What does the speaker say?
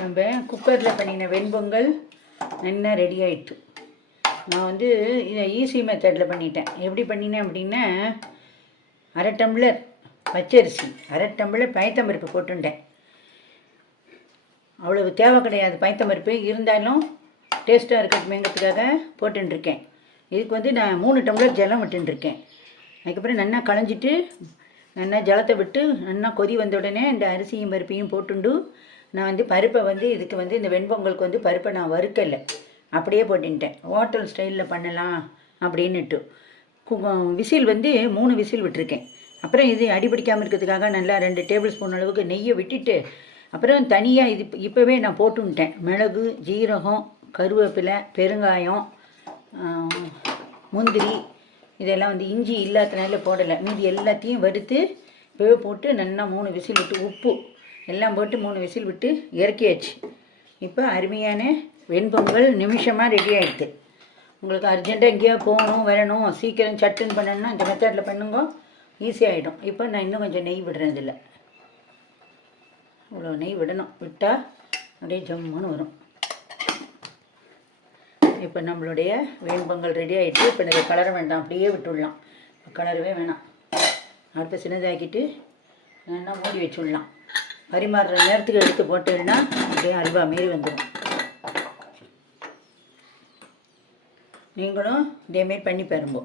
நம்ம குக்கரில் பண்ணின வெண்பொங்கல் நல்லா ரெடி ஆயிட்டு. நான் வந்து இதை ஈஸி மெத்தடில் பண்ணிட்டேன். எப்படி பண்ணினேன் அப்படின்னா அரை டம்ளர் பச்சரிசி அரை டம்ளர் பயத்தம்பருப்பு போட்டுட்டேன். அவ்வளவு தேவை கிடையாது பயத்தம்பருப்பு. இருந்தாலும் டேஸ்ட்டாக இருக்கட்டுமேங்கிறதுக்காக போட்டுருக்கேன் இதுக்கு வந்து நான் மூணு டம்ளர் ஜலம் விட்டுருக்கேன் அதுக்கப்புறம் நல்லா களைஞ்சிட்டு நல்லா ஜலத்தை விட்டு நல்லா கொதி வந்த உடனே இந்த அரிசியும் பருப்பையும் போட்டுண்டு நான் வந்து பருப்பை வந்து இதுக்கு வந்து இந்த வெண்பொங்கலுக்கு வந்து பருப்பை நான் வறுக்கலை. அப்படியே போட்டுட்டேன் ஹோட்டல் ஸ்டைலில் பண்ணலாம் அப்படின்னுட்டு. விசில் வந்து மூணு விசில் விட்டுருக்கேன். அப்புறம் இது அடிபிடிக்காமல் இருக்கிறதுக்காக நல்லா ரெண்டு டேபிள் ஸ்பூன் அளவுக்கு நெய்யை விட்டுட்டு அப்புறம் தனியாக இது இப்போவே நான் போட்டுன்ட்டேன். மிளகு ஜீரகம் கருவேப்பிலை பெருங்காயம் முந்திரி இதெல்லாம் வந்து இஞ்சி இல்லாதனால போடலை. மீதி எல்லாத்தையும் வறுத்து இப்போவே போட்டு நல்லா மூணு விசில் விட்டு உப்பு எல்லாம் போட்டு மூணு விசில் விட்டு இறக்கியாச்சு. இப்போ அருமையான வெண்பொங்கல் நிமிஷமாக ரெடி ஆகிடுது உங்களுக்கு அர்ஜெண்ட்டாக எங்கேயோ போகணும் வரணும் சீக்கிரம் சட்டுன்னு பண்ணணும்னா இந்த மெத்தடில் பண்ணுங்க ஈஸியாகிடும் இப்போ நான் இன்னும் கொஞ்சம் நெய் விடுறேன் இதில் இவ்வளோ நெய் விடணும். விட்டால் அப்படியே ஜம்முன்னு வரும். இப்போ நம்மளுடைய வேம்பொங்கல் ரெடி ஆகிட்டு இப்போ எனக்கு கலர வேண்டாம். அப்படியே விட்டுடலாம். கலரவே வேணாம். அடுத்த சின்னதாக்கிட்டு நல்லா மூடி வச்சுடலாம். பரிமாறுற நேரத்துக்கு எடுத்து போட்டீங்கன்னா அப்படியே அல்வா மாரி வந்துடும் நீங்களும் இதேமாரி பண்ணி பாருங்க.